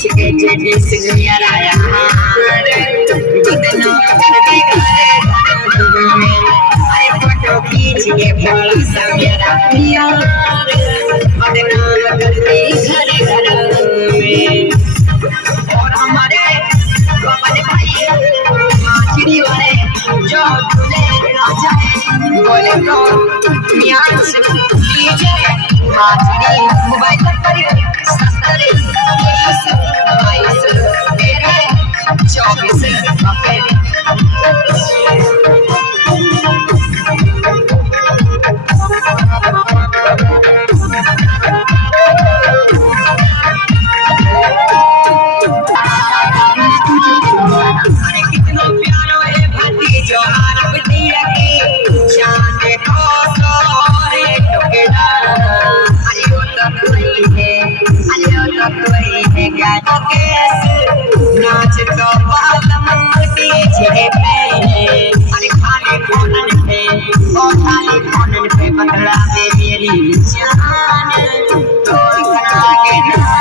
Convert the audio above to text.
खींच के JD singer आया बदना कर दे घर में अरे फोटो खींच के बड़ा सा मेरा प्यार बदना कर दे घर में और हमारे पवन भाई चिड़ी वाले जो तुझे राजा बोले तो मियां डीजे माचड़ी मोबाइल पर 24 नाच तो बालम डीजे पे अरे खाली फोनन पे ओ खाली फोनन पे बदला दे मेरी जान तो करा के ना